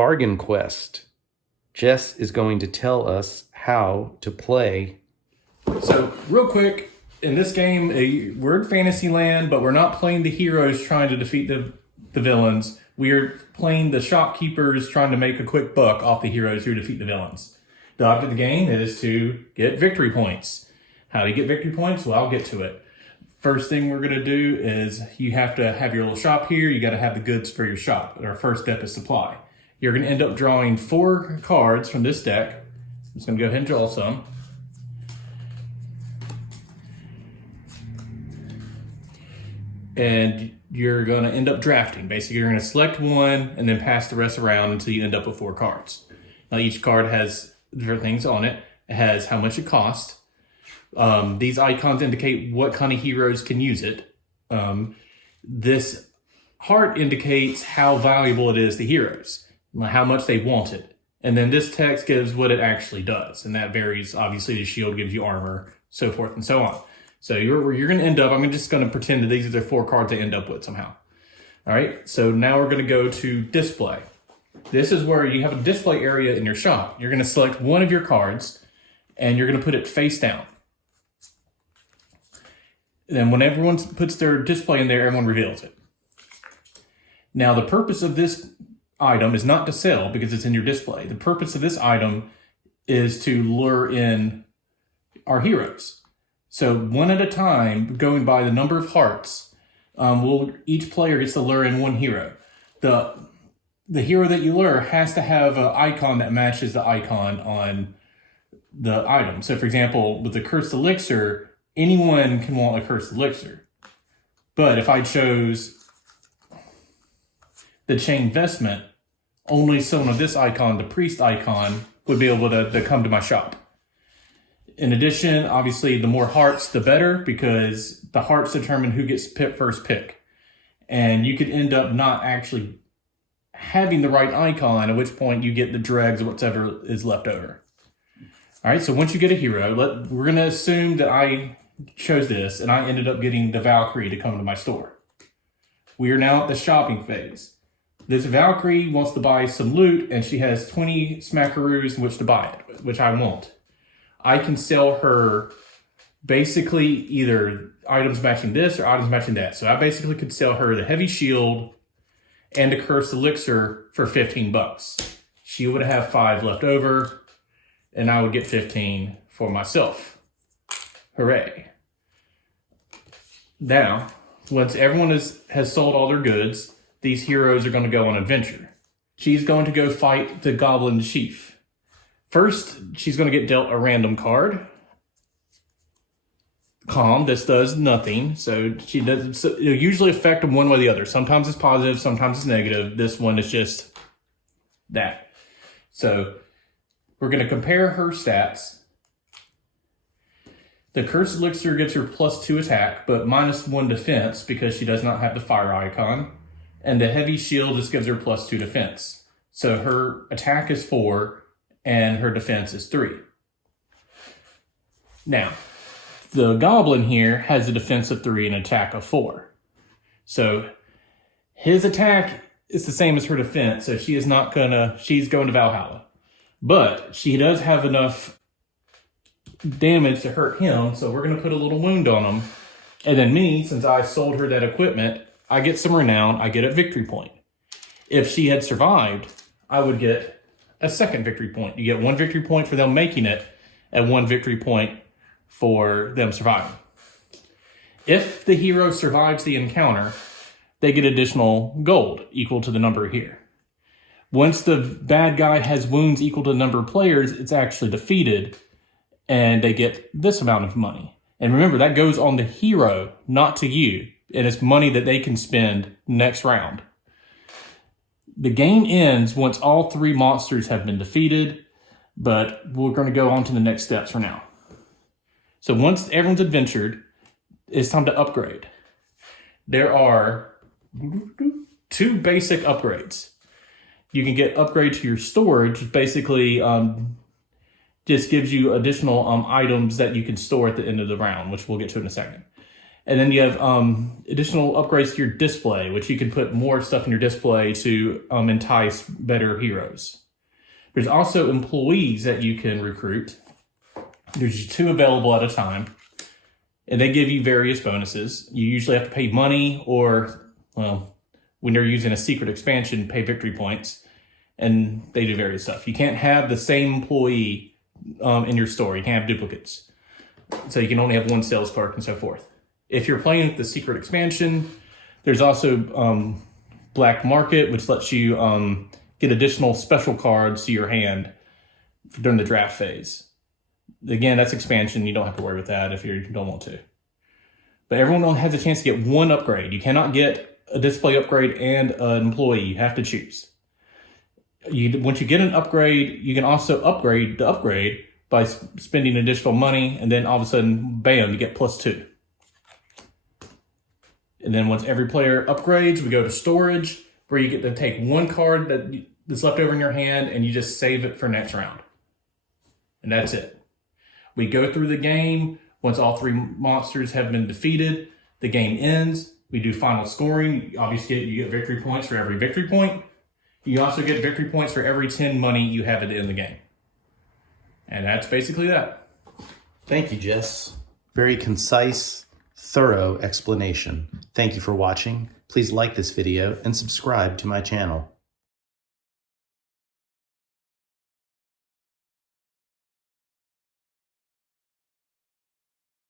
Bargain Quest. Jess is going to tell us how to play. So, real quick, in this game, we're in Fantasyland, but we're not playing the heroes trying to defeat the villains. We are playing the shopkeepers trying to make a quick buck off the heroes who defeat the villains. The object of the game is to get victory points. How do you get victory points? Well, I'll get to it. First thing we're going to do is you have to have your little shop here. You got to have the goods for your shop. Our first step is supply. You're going to end up drawing 4 cards from this deck. I'm just going to go ahead and draw some. And you're going to end up drafting. Basically, you're going to select one and then pass the rest around until you end up with 4 cards. Now, each card has different things on it. It has how much it costs. These icons indicate what kind of heroes can use it. This heart indicates how valuable it is to heroes, how much they want it. And then this text gives what it actually does. And that varies. Obviously, the shield gives you armor, so forth and so on. So you're going to end up, I'm just going to pretend that these are the 4 cards I end up with somehow. All right, so now we're going to go to display. This is where you have a display area in your shop. You're going to select one of your cards, and you're going to put it face down. Then when everyone puts their display in there, everyone reveals it. Now, the purpose of this item is not to sell because it's in your display. The purpose of this item is to lure in our heroes. So one at a time, going by the number of hearts, each player gets to lure in one hero. The hero that you lure has to have an icon that matches the icon on the item. So for example, with the Cursed Elixir, anyone can want a Cursed Elixir. But if I chose the Chain Vestment, only someone with this icon, the Priest icon, would be able to come to my shop. In addition, obviously, the more hearts, the better, because the hearts determine who gets first pick. And you could end up not actually having the right icon, at which point you get the dregs or whatever is left over. All right, so once you get a hero, we're going to assume that I chose this, and I ended up getting the Valkyrie to come to my store. We are now at the shopping phase. This Valkyrie wants to buy some loot, and she has 20 smackaroos in which to buy it, which I won't. I can sell her basically either items matching this or items matching that. So I basically could sell her the heavy shield and a Cursed Elixir for $15. She would have 5 left over, and I would get 15 for myself. Hooray. Now, once everyone has sold all their goods, these heroes are going to go on an adventure. She's going to go fight the Goblin Chief. First, she's going to get dealt a random card. Calm, this does nothing. So it'll usually affect them one way or the other. Sometimes it's positive, sometimes it's negative. This one is just that. So we're going to compare her stats. The Cursed Elixir gives her +2 attack, but -1 defense because she does not have the fire icon. And the heavy shield just gives her +2 defense. So her attack is 4. And her defense is 3. Now, the Goblin here has a defense of 3 and an attack of 4. So his attack is the same as her defense, so she's going to Valhalla. But she does have enough damage to hurt him, so we're going to put a little wound on him. And then me, since I sold her that equipment, I get some renown, I get a victory point. If she had survived, I would get a second victory point. You get 1 victory point for them making it and 1 victory point for them surviving. If the hero survives the encounter, they get additional gold equal to the number here. Once the bad guy has wounds equal to the number of players, it's actually defeated and they get this amount of money. And remember, that goes on the hero, not to you. And it's money that they can spend next round. The game ends once all 3 monsters have been defeated, but we're going to go on to the next steps for now. So once everyone's adventured, it's time to upgrade. There are 2 basic upgrades. You can get upgrade to your storage, which basically just gives you additional items that you can store at the end of the round, which we'll get to in a second. And then you have additional upgrades to your display, which you can put more stuff in your display to entice better heroes. There's also employees that you can recruit. There's 2 available at a time. And they give you various bonuses. You usually have to pay money or, well, when they're using a secret expansion, pay victory points. And they do various stuff. You can't have the same employee in your store. You can't have duplicates. So you can only have 1 sales clerk and so forth. If you're playing with the secret expansion, there's also Black Market, which lets you get additional special cards to your hand during the draft phase. Again, that's expansion. You don't have to worry with that if you don't want to. But everyone has a chance to get 1 upgrade. You cannot get a display upgrade and an employee. You have to choose. Once you get an upgrade, you can also upgrade the upgrade by spending additional money, and then all of a sudden, bam, you get +2. And then once every player upgrades, we go to storage, where you get to take 1 card that's left over in your hand, and you just save it for next round. And that's it. We go through the game. Once all 3 monsters have been defeated, the game ends. We do final scoring. Obviously, you get victory points for every victory point. You also get victory points for every 10 money you have at the end of the game. And that's basically that. Thank you, Jess. Very concise, thorough explanation. Thank you for watching. Please like this video and subscribe to my channel.